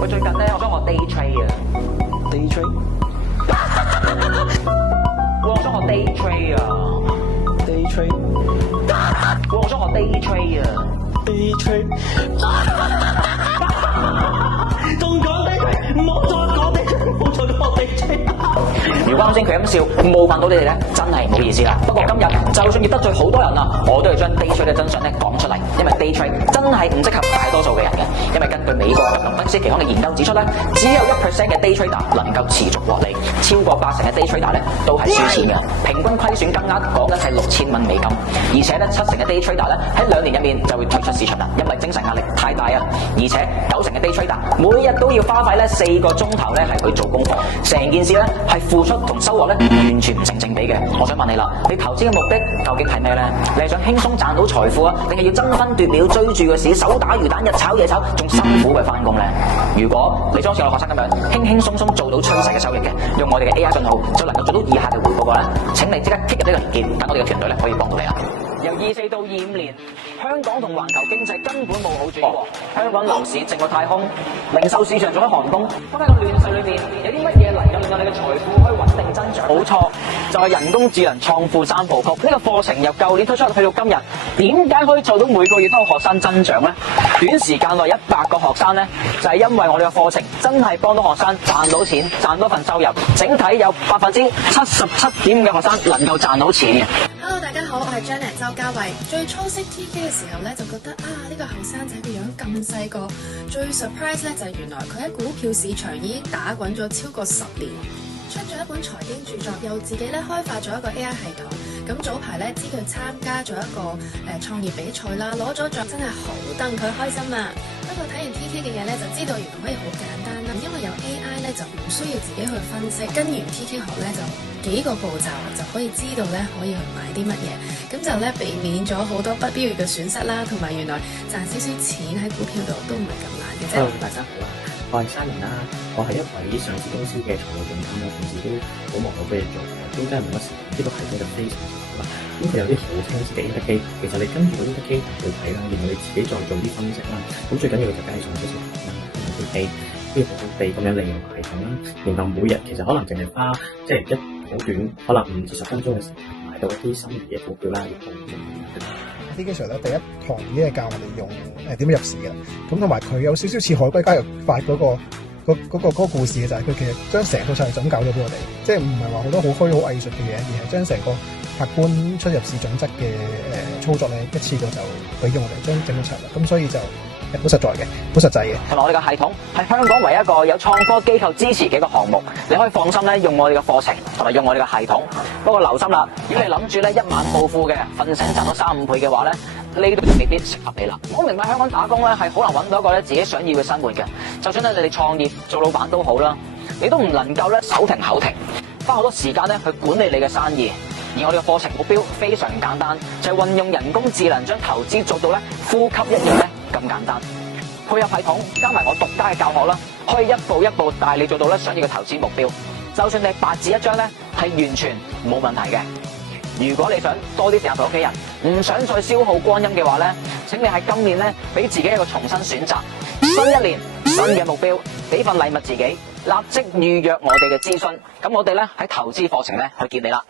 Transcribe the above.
喂，最近咧，我想學 day trade 啊。day trade？ 我想學 day trade 啊。day trade？ 我想學 day trade 啊。day trade？ 仲講 day trade？ 唔好再講 day trade， 唔好再講 day trade。如果啱先佢咁笑冒犯到你哋咧，真係唔好意思啦。不過今日就算要得罪好多人啊，我都要將 day trade 嘅真相咧講出嚟，因為 day trade 真係唔適合大多數嘅人嘅。因為根據美國金融分析期刊嘅研究指出咧，只有1% 嘅 day trader 能夠持續獲利，超過80%嘅 day trader 咧都係輸錢嘅，平均虧損金額講緊係6000蚊美金，而且咧70%嘅 day trader 咧喺2年入面就會退出市場啦，因為精神壓力太大啊，而且90%嘅 day trader 每日都要花費咧4個鐘頭咧係去做功課，成件事咧係付出同收穫咧完全唔成正比嘅。我想問你啦，你投資嘅目的究竟係咩咧？你係想輕鬆賺到財富啊，定係要爭分奪秒追住個市，手打魚蛋日炒夜炒，仲辛苦嘅翻工咧？如果你想好似我學生咁樣輕輕鬆鬆做到趨勢嘅收益嘅，用我哋嘅 AI 信號就能夠做到以下嘅回報嘅咧，請你即刻 click 入呢個連結，等我哋嘅團隊咧可以幫到你啦。由24到25年，香港同環球經濟根本冇好轉過。香港樓市靜過太空，零售市場仲喺寒冬。咁喺個亂世裏面，有啲乜嘢能夠令到你嘅財富可以穩定增長？冇錯，就係人工智能創富3部曲。呢個課程由舊年推出去到今日，點解可以做到每個月都有學生增長呢？短時間內100個學生呢，就係因為我哋嘅課程真係幫到學生賺到錢，賺多份收入。整體有77.5%嘅學生能夠賺到錢嘅。Hello， 大家好，我係 Janet 周嘉慧。最初識 TK 嘅時候咧，就覺得呢個後生仔個樣咁細個，最 surprise 咧就係原來佢喺股票市場已經打滾咗超過10年，出咗一本財經著作，又自己咧開發咗一個 AI 系統。咁早排咧知佢參加咗一個創業比賽啦，攞咗獎，真係好戥佢開心啊！不過睇完 TK 嘅嘢咧，就知道原來可以好簡單啦，因為有 AI 咧就唔需要自己去分析，跟完 TK 學咧就幾個步驟就可以知道咧可以去買啲乜嘢，咁就咧避免咗好多不必要嘅損失啦，同埋原來賺少少錢喺股票度都唔係咁難嘅啫。Hello，大家好啊，我係Simon啦，我係一位上市公司嘅財務總監啦，同時都好忙好多嘢做嘅，都真係冇乜時間。呢個系統就非常之好啦，咁佢有啲好清晰嘅 indicator，其實你跟住個 indicator去睇啦，然後你自己再做啲分析啦，咁最緊要嘅就梗係上少少堂啦，同埋啲 A，跟住好好地咁樣利用個系統啦，然後每日其實可能淨係花即係一好短，可能5至10分鐘嘅時間買到一啲心儀嘅股票啦，亦都TK Sir 咧第一堂已經係教我哋用點樣入市嘅，咁同埋佢有少少似海龜加入法嗰個故事嘅，就係佢其實將成套策略就咁教咗俾我哋，即係唔係話好多好虛好藝術嘅嘢，而係將成個客觀出入市準則嘅操作咧一次過就俾咗我哋將整個策略，咁所以就好實在嘅，好實際嘅。同埋我哋嘅系統係香港唯一一個有創科機構支持嘅一個項目，你可以放心咧用我哋嘅課程同埋用我哋嘅系統。不過留心啦，如果你諗住咧一晚暴富嘅，瞓醒賺到3-5倍嘅話咧，呢度未必適合你啦。我明白香港打工咧係好難揾到一個咧自己想要嘅生活嘅，就算咧你哋創業做老闆都好啦，你都唔能夠咧手停口停，花好多時間咧去管理你嘅生意。而我哋嘅課程目標非常簡單，就係運用人工智能將投資做到咧呼吸一樣咧咁簡單，配合系統加埋我獨家嘅教學啦，可以一步一步帶你做到咧想要嘅投資目標。就算你白紙一張咧，係完全冇問題嘅。如果你想多啲時間陪屋企人，唔想再消耗光陰嘅話咧，請你喺今年咧俾自己一個重新選擇，新一年新嘅目標，俾份禮物自己，立即預約我哋嘅諮詢。咁我哋咧喺投資課程咧去見你啦。